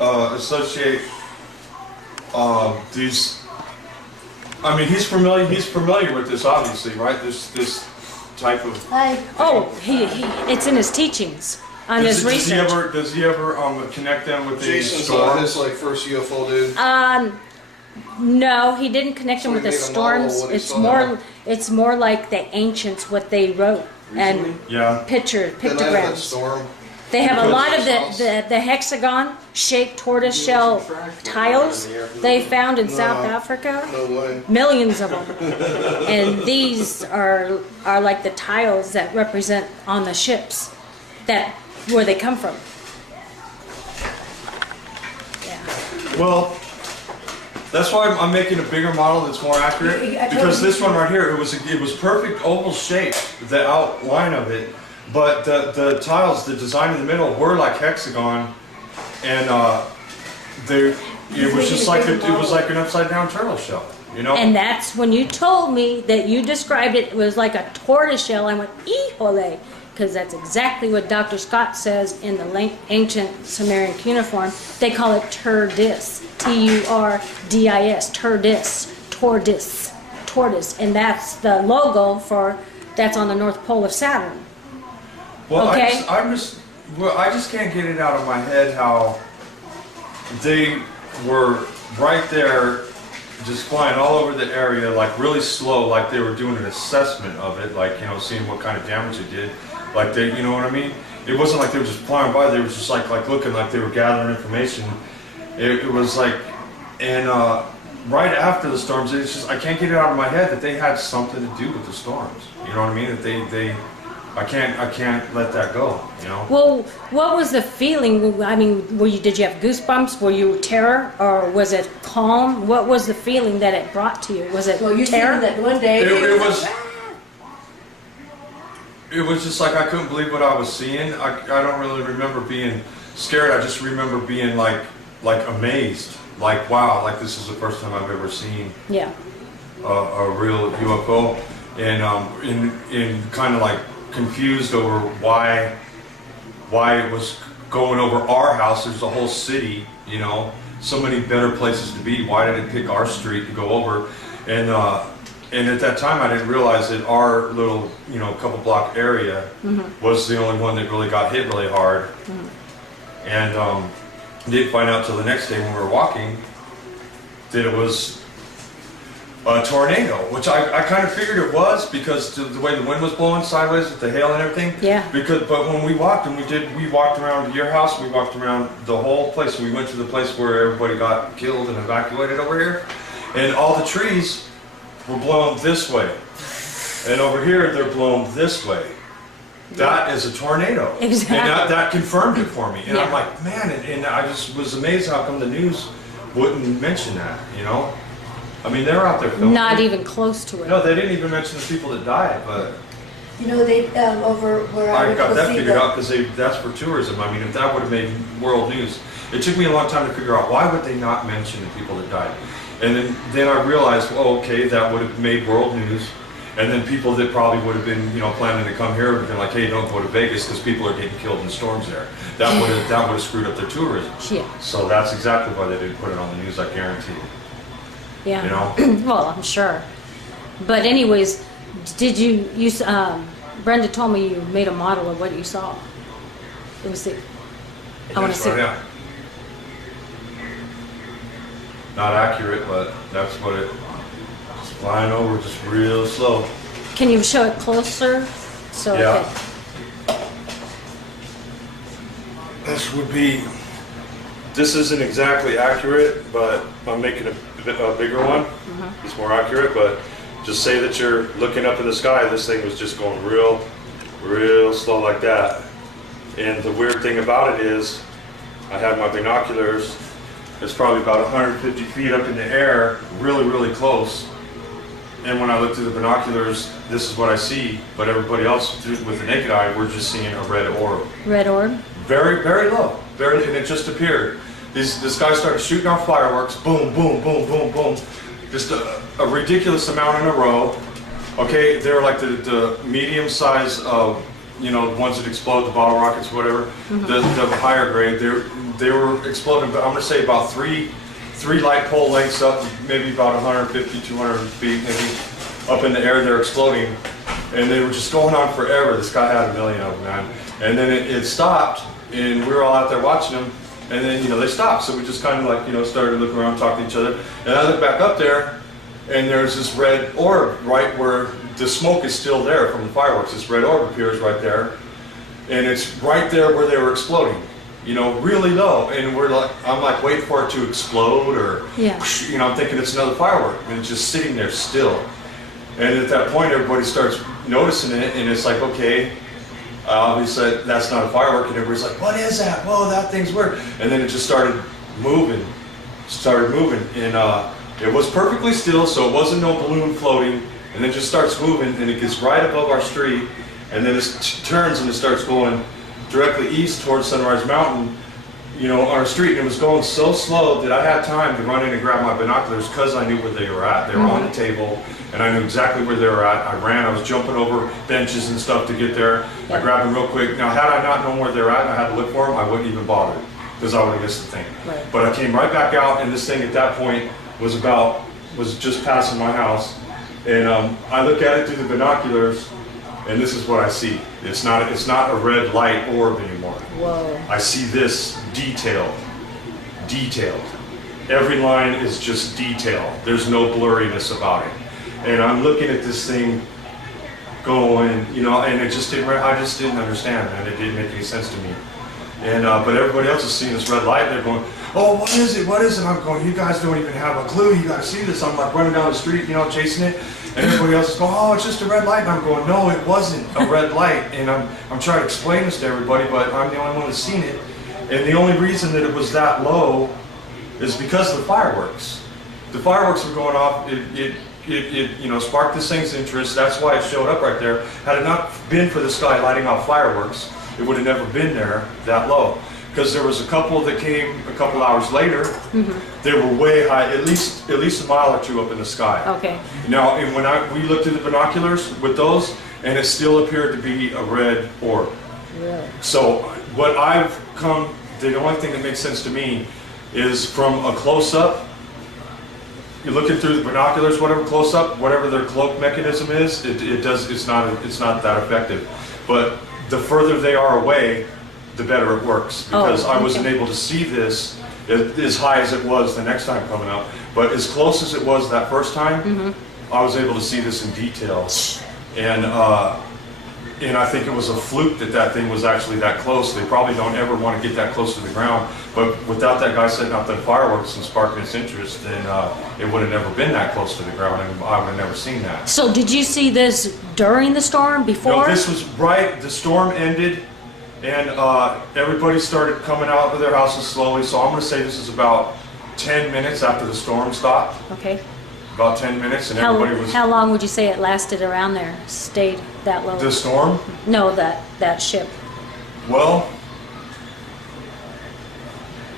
associate these. I mean, he's familiar. He's familiar with this, obviously, right? This type of. Oh, it's in his teachings on his research. Does he ever connect them with the Jason storm? saw his like first UFO dude. No, he didn't connect them with the storms. It's more like the ancients, what they wrote and pictograms. Storm. They have a lot of the hexagon-shaped tortoiseshell tiles they found in South Africa. No way. Millions of them. And these are like the tiles that represent on the ships where they come from. Yeah. Well, that's why I'm making a bigger model that's more accurate. Because this one right here, it was perfect oval shape, the outline of it. But the tiles, the design in the middle, were like hexagon, and it was just like it was like an upside down turtle shell, you know. And that's when you told me that you described it was like a tortoise shell. I went, "Ihole," because that's exactly what Dr. Scott says in the ancient Sumerian cuneiform. They call it turdis, Turdis, tortoise, and that's the logo that's on the North Pole of Saturn. Well, okay. I just can't get it out of my head how they were right there, just flying all over the area, like really slow, like they were doing an assessment of it, like, you know, seeing what kind of damage it did, like they, you know what I mean? It wasn't like they were just flying by; they were just like looking like they were gathering information. It was like, and right after the storms, it's just I can't get it out of my head that they had something to do with the storms. You know what I mean? That they. I can't let that go, you know. Well, what was the feeling? I mean, did you have goosebumps? Were you terror, or was it calm? What was the feeling that it brought to you? Was it terror? That one day it was just like I couldn't believe what I was seeing. I don't really remember being scared. I just remember being like amazed, like wow, like this is the first time I've ever seen a real UFO, and in kind of like confused over why it was going over our house. There's a whole city, you know, so many better places to be. Why did it pick our street to go over? And at that time I didn't realize that our little, you know, couple block area was the only one that really got hit really hard. And didn't find out till the next day when we were walking that it was a tornado, which I kind of figured it was because the way the wind was blowing sideways with the hail and everything. Yeah. But when we walked, and we walked around your house, we walked around the whole place. We went to the place where everybody got killed and evacuated over here, and all the trees were blown this way, and over here they're blown this way. That is a tornado. Exactly. And that confirmed it for me. And I'm like, man, and I just was amazed how come the news wouldn't mention that, you know? I mean, they're out there filming. Not even close to it. No, they didn't even mention the people that died, but You know, they over where I got that figured out because that's for tourism. I mean, if that would have made world news, it took me a long time to figure out why would they not mention the people that died. And then I realized, well, okay, that would have made world news. And then people that probably would have been, you know, planning to come here would have been like, hey, don't go to Vegas because people are getting killed in storms there. That would have screwed up their tourism. Yeah. So that's exactly why they didn't put it on the news, I guarantee. Yeah. You know? Well, I'm sure. But anyways, did you Brenda told me you made a model of what you saw. Let me see. I want to see. Yeah. Not accurate, but that's what it was flying over just real slow. Can you show it closer? So Yeah. okay. This isn't exactly accurate, but I'm making a bigger one. It's more accurate, but just say that you're looking up in the sky. This thing was just going real slow like that. And the weird thing about it is, I had my binoculars. It's probably about 150 feet up in the air, really close. And when I look through the binoculars, this is what I see. But everybody else, with the naked eye, we're just seeing a red orb. Red orb? Very low. And it just appeared. This guy started shooting off fireworks. Boom, boom, boom, boom, boom. Just a ridiculous amount in a row. Okay, they were like the medium size of, you know, the ones that explode, the bottle rockets, whatever, the higher grade, they were exploding, but I'm going to say about three light pole lengths up, maybe about 150, 200 feet, maybe up in the air, they're exploding. And they were just going on forever. This guy had a million of them, man. And then it stopped, and we were all out there watching them. And then, you know, they stopped. So we just kind of like, you know, started looking around, talking to each other. And I look back up there, and there's this red orb right where the smoke is still there from the fireworks. This red orb appears right there. And it's right there where they were exploding, you know, really low. And I'm like waiting for it to explode, or, you know, I'm thinking it's another firework. And it's just sitting there still. And at that point, everybody starts noticing it, and it's like, okay, obviously that's not a firework, and everybody's like, what is that? Whoa, that thing's weird. And then it just started moving, and it was perfectly still, so it wasn't no balloon floating, and then just starts moving, and it gets right above our street, and then it turns and it starts going directly east towards Sunrise Mountain, you know, on our street. And it was going so slow that I had time to run in and grab my binoculars because I knew where they were at. They were on the table, and I knew exactly where they were at. I ran, I was jumping over benches and stuff to get there. I grabbed them real quick. Now, had I not known where they were at and I had to look for them, I wouldn't even bother, because I would have missed the thing. Right. But I came right back out, and this thing at that point was just passing my house. And I look at it through the binoculars, and this is what I see. It's not a red light orb anymore. Whoa. I see this detailed. Every line is just detailed. There's no blurriness about it. And I'm looking at this thing going, you know, and I just didn't understand, and it didn't make any sense to me. And but everybody else is seeing this red light, and they're going, oh, what is it? What is it? I'm going, you guys don't even have a clue. You got to see this. I'm like running down the street, you know, chasing it. And everybody else is going, oh, it's just a red light. And I'm going, no, it wasn't a red light. And I'm trying to explain this to everybody, but I'm the only one that's seen it. And the only reason that it was that low is because of the fireworks. The fireworks were going off. It you know, sparked this thing's interest. That's why it showed up right there. Had it not been for the sky lighting off fireworks, it would have never been there that low. Because there was a couple that came a couple hours later. They were way high, at least a mile or two up in the sky. Okay. Now, and when we looked at the binoculars with those, and it still appeared to be a red orb. Really? So what I've come, the only thing that makes sense to me is from a close-up. You're looking through the binoculars, whatever close-up, whatever their cloak mechanism is, it's not that effective. But the further they are away, the better it works, because I wasn't able to see this as high as it was the next time coming up, but as close as it was that first time, I was able to see this in detail, and I think it was a fluke that thing was actually that close. They probably don't ever want to get that close to the ground, but without that guy setting up the fireworks and sparking its interest, then it would have never been that close to the ground, and I would have never seen that. So did you see this during the storm, before? No, this was right, the storm ended, and everybody started coming out of their houses slowly. So I'm going to say this is about 10 minutes after the storm stopped. Okay. About 10 minutes, and everybody was... How long would you say it lasted around there? Stayed that low? The storm? No, that ship. Well,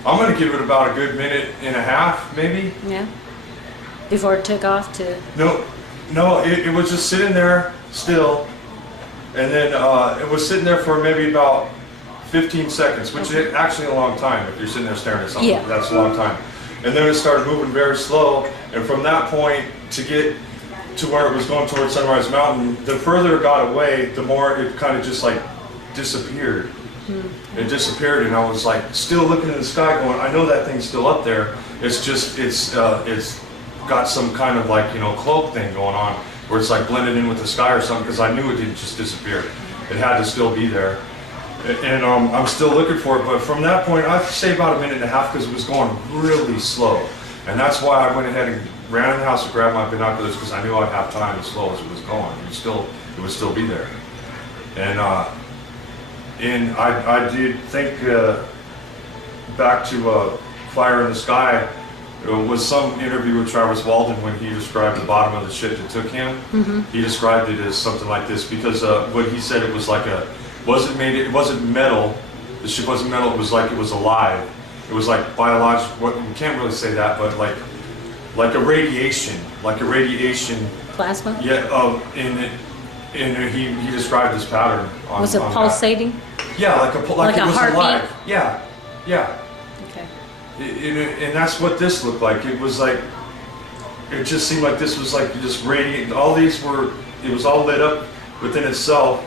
I'm going to give it about a good minute and a half, maybe. Yeah. Before it took off to... No, it was just sitting there still, and then it was sitting there for maybe about 15 seconds, which is actually a long time if you're sitting there staring at something. Yeah. That's a long time. And then it started moving very slow, and from that point to get to where it was going towards Sunrise Mountain, the further it got away, the more it kind of just like disappeared. It disappeared, and I was like still looking in the sky going, I know that thing's still up there. It's just, it's got some kind of like, you know, cloak thing going on where it's like blended in with the sky or something, because I knew it didn't just disappear. It had to still be there. And I'm still looking for it, but from that point, I'd say about a minute and a half, because it was going really slow. And that's why I went ahead and ran in the house and grabbed my binoculars, because I knew I'd have time as slow as it was going. It would still be there. And I did think back to Fire in the Sky. It was some interview with Travis Walton when he described the bottom of the ship that took him. He described it as something like this, because what he said, it was like it wasn't metal. The ship wasn't metal. It was like it was alive. It was like biological. We can't really say that, but like a radiation, plasma. Yeah, and he described this pattern. Was it pulsating? That. Yeah, like like it a was heartbeat? alive. Yeah, yeah. Okay. And that's what this looked like. It was like, it just seemed like this was like just radiant. All these were, it was all lit up within itself,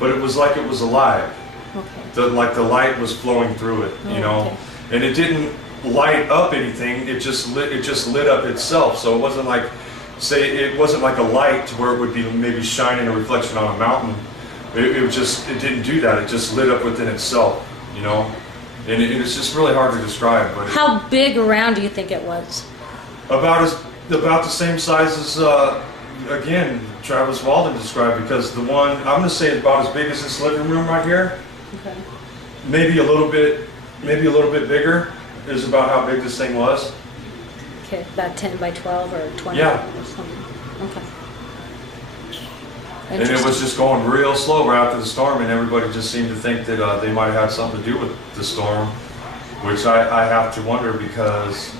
but it was like it was alive. Okay. Like the light was flowing through it, you know, okay. and it didn't light up anything. It just lit up itself. So it wasn't like, say, it wasn't like a light to where it would be maybe shining a reflection on a mountain. It didn't do that. It just lit up within itself, you know, and it's just really hard to describe. But how big around do you think it was? About the same size as again Travis Walden described, because the one I'm going to say is about as big as this living room right here. Okay. Maybe a little bit bigger is about how big this thing was. Okay, about 10 by 12 or 20 Yeah. or something. Okay. And it was just going real slow right after the storm, and everybody just seemed to think that they might have had something to do with the storm, which I have to wonder, because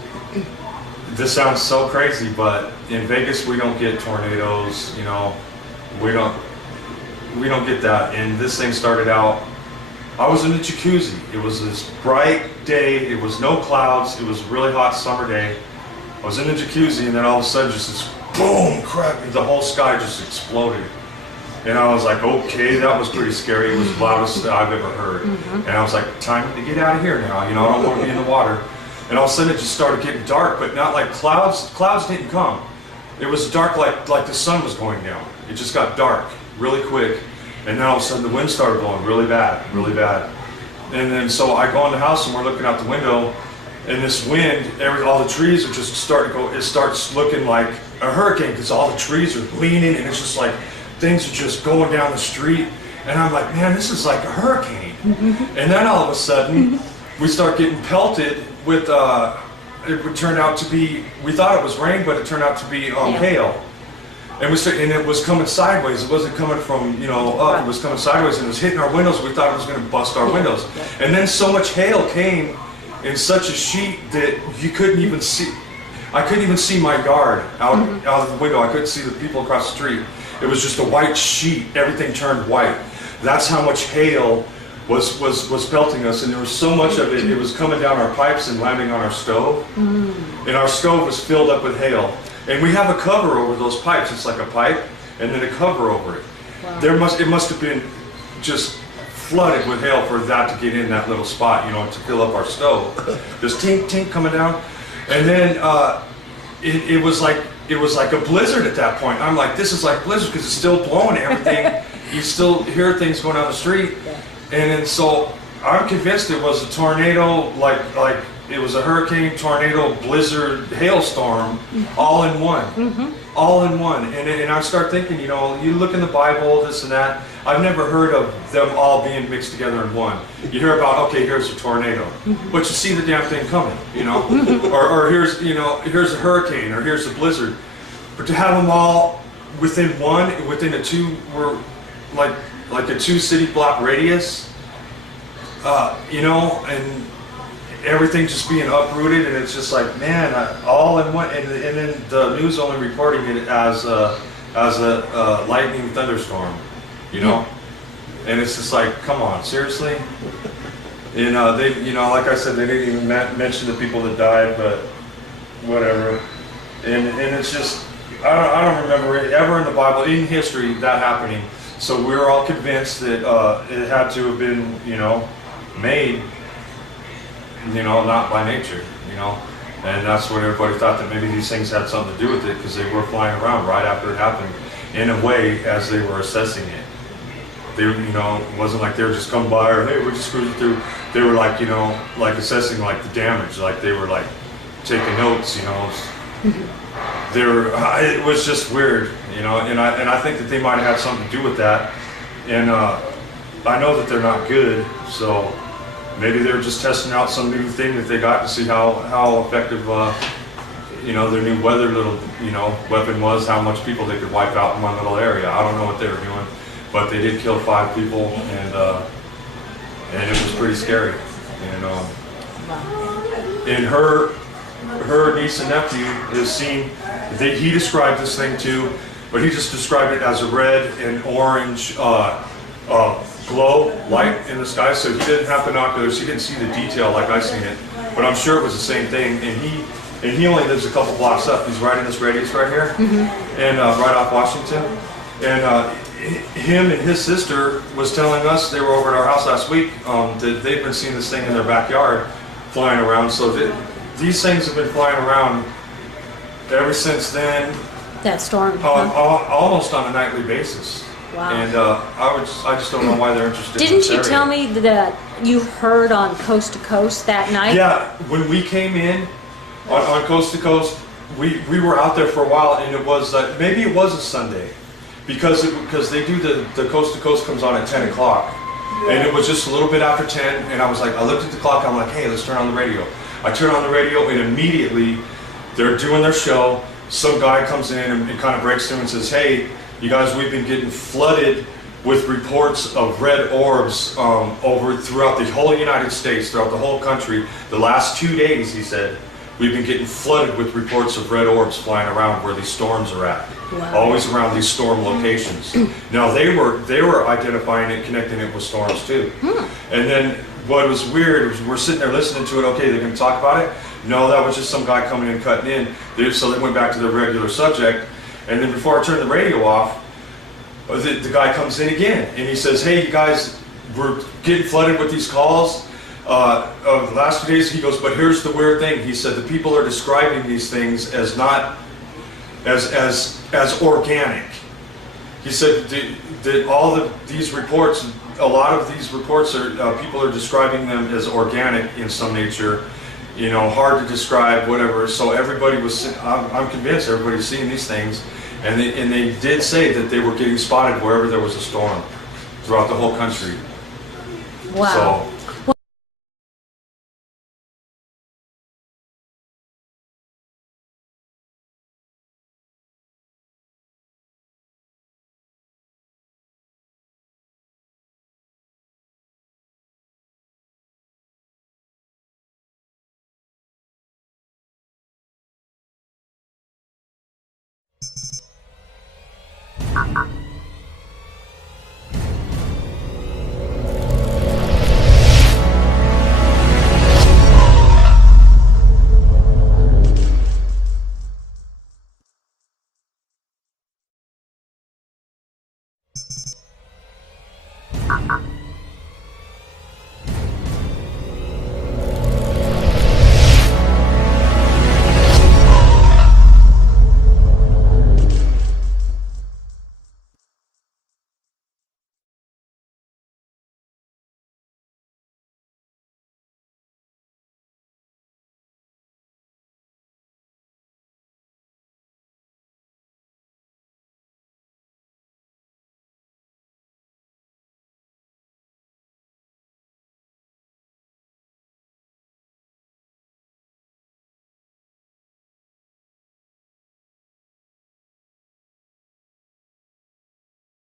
this sounds so crazy, but in Vegas we don't get tornadoes, you know, we don't get that. And this thing started out, I was in the jacuzzi. It was this bright day, it was no clouds, it was a really hot summer day. I was in the jacuzzi, and then all of a sudden just this boom, crack, the whole sky just exploded. And I was like, okay, that was pretty scary. It was the loudest I've ever heard. And I was like, time to get out of here now. You know, I don't want to be in the water. And all of a sudden it just started getting dark, but not like clouds. Clouds didn't come. It was dark like the sun was going down. It just got dark really quick. And then all of a sudden the wind started blowing really bad, really bad. And then so I go in the house and we're looking out the window, and this wind, all the trees are just starting to go, it starts looking like a hurricane, because all the trees are leaning, and it's just like, things are just going down the street, and I'm like, man, this is like a hurricane. And then all of a sudden, we start getting pelted with, it would turn out to be, we thought it was rain, but it turned out to be hail. And and it was coming sideways. It wasn't coming from, you know, up. It was coming sideways, and it was hitting our windows. We thought it was going to bust our windows. And then so much hail came in such a sheet that you couldn't even see. I couldn't even see my yard out of the window. I couldn't see the people across the street. It was just a white sheet. Everything turned white. That's how much hail was pelting us, and there was so much of it. It was coming down our pipes and landing on our stove, and our stove was filled up with hail. And we have a cover over those pipes. It's like a pipe, and then a cover over it. Wow. It must have been just flooded with hail for that to get in that little spot, you know, to fill up our stove. Just tink tink coming down, and then it was like a blizzard at that point. I'm like, this is like blizzard, because it's still blowing everything. You still hear things going down the street, and then so I'm convinced it was a tornado, like it was a hurricane, tornado, blizzard, hailstorm, all in one. All in one. And I start thinking, you know, you look in the Bible, this and that, I've never heard of them all being mixed together in one. You hear about, okay, here's a tornado, but you see the damn thing coming, you know, or here's, you know, here's a hurricane, or here's a blizzard. But to have them all within a two, were like a 2 city block radius, you know, and everything just being uprooted, and it's just like, man, all in one. And then the news only reporting it as a lightning thunderstorm, you know. And it's just like, come on, seriously. And they, you know, like I said, they didn't even mention the people that died, but whatever. And it's just, I don't remember ever in the Bible, in history, that happening. So we're all convinced that it had to have been, you know, made, you know, not by nature, you know. And that's what everybody thought, that maybe these things had something to do with it, because they were flying around right after it happened, in a way, as they were assessing it. They, you know, it wasn't like they were just coming by, or hey, we're just cruising through. They were like, you know, like assessing like the damage, like they were like taking notes, you know. They were, it was just weird, you know, and I think that they might have had something to do with that. And I know that they're not good, so maybe they were just testing out some new thing that they got to see how effective, you know, their new weather little, you know, weapon was, how much people they could wipe out in one little area. I don't know what they were doing, but they did kill 5 people, and it was pretty scary. And her niece and nephew is seen, he described this thing too, but he just described it as a red and orange glow light in the sky. So he didn't have binoculars, he didn't see the detail like I seen it, but I'm sure it was the same thing. And he only lives a couple blocks up. He's right in this radius right here, and right off Washington. And him and his sister was telling us, they were over at our house last week, that they've been seeing this thing in their backyard flying around. So these things have been flying around ever since then. That storm. Almost on a nightly basis. Wow. And I just don't know why they're interested. Didn't in you this tell area. me that you heard on Coast to Coast that night? Yeah, when we came in on Coast to Coast, we were out there for a while, and it was maybe it was a Sunday, because they do the Coast to Coast comes on at 10 o'clock, and it was just a little bit after 10, and I looked at the clock, I'm like, hey, let's turn on the radio. I turn on the radio, and immediately they're doing their show. Some guy comes in and kind of breaks through and says, hey, you guys, we've been getting flooded with reports of red orbs over throughout the whole United States, throughout the whole country. The last 2 days, he said, we've been getting flooded with reports of red orbs flying around where these storms are at. Wow. Always around these storm locations. Now they were identifying it, connecting it with storms too. And then what was weird was we're sitting there listening to it. Okay, they're going to talk about it. No, that was just some guy coming in, cutting in. So they went back to their regular subject. And then before I turned the radio off, the guy comes in again, and he says, hey, you guys, we're getting flooded with these calls. The last 2 days, he goes, but here's the weird thing. He said the people are describing these things as not as organic. He said that these reports, a lot of these reports are people are describing them as organic in some nature. You know, hard to describe, whatever. So everybody was, I'm convinced everybody's seeing these things, and they did say that they were getting spotted wherever there was a storm throughout the whole country. Wow. So,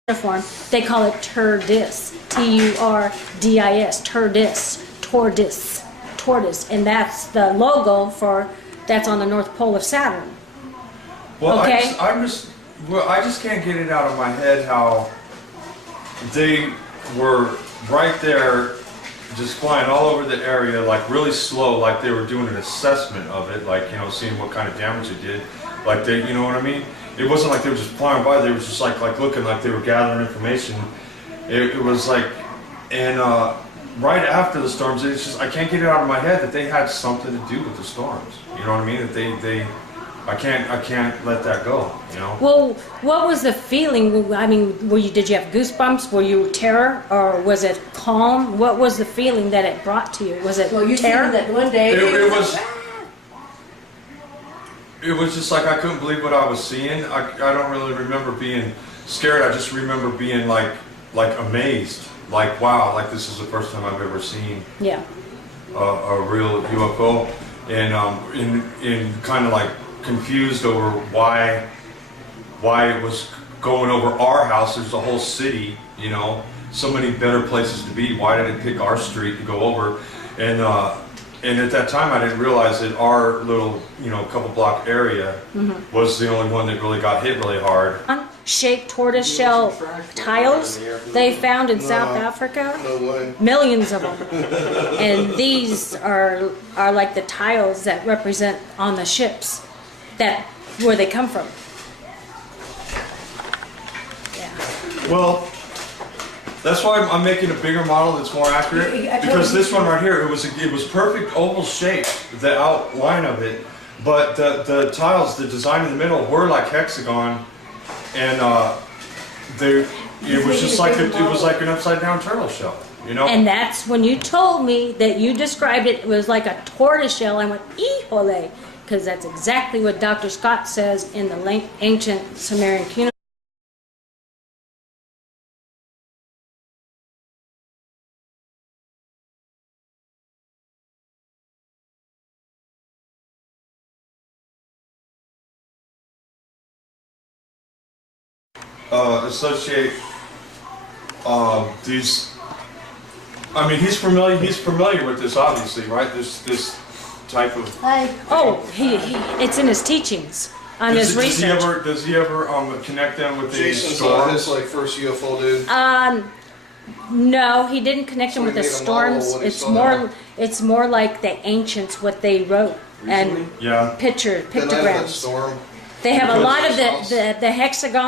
Cuneiform, they call it turdis, Turdis, tortoise, and that's the logo that's on the North Pole of Saturn. well, Okay. I just can't get it out of my head how they were right there, just flying all over the area, like really slow, like they were doing an assessment of it, like, you know, seeing what kind of damage it did, like they, you know what I mean? It wasn't like they were just flying by, they were just like looking like they were gathering information. It was like, and right after the storms, it's just, I can't get it out of my head that they had something to do with the storms. You know what I mean? That I can't let that go, you know? Well, what was the feeling? I mean, did you have goosebumps? Were you terror, or was it calm? What was the feeling that it brought to you? Was it Well, you terror? said that one day. It was just like I couldn't believe what I was seeing. I don't really remember being scared. I just remember being like amazed, like wow, like this is the first time I've ever seen Yeah. a real UFO, and in kind of like confused over why it was going over our house. There's a whole city, you know, so many better places to be. Why did it pick our street to go over? And at that time, I didn't realize that our little, you know, couple block area was the only one that really got hit really hard. shaped tortoiseshell tiles they found in South Africa. No way. Millions of them. And these are like the tiles that represent on the ships that where they come from. Yeah. Well, that's why I'm making a bigger model that's more accurate. Because this one right here, it was perfect oval shape, the outline of it, but the tiles, the design in the middle were like hexagon, and it was just like it was like an upside down turtle shell, you know. And that's when you told me that you described it was like a tortoise shell. I went, "Híjole," because that's exactly what Dr. Scott says in the ancient Sumerian cuneiform. Associate these. I mean, he's familiar with this, obviously, right? This type of. Hi. Oh, it's in his teachings on his research. Does he ever connect them with the Jason saw his storms? like first UFO, dude. No, he didn't connect them So with the he made a model storms. when he It's saw more them. it's more like the ancients what they wrote and Yeah. Then I have that pictograms. storm. They have a Because- lot of the hexagon.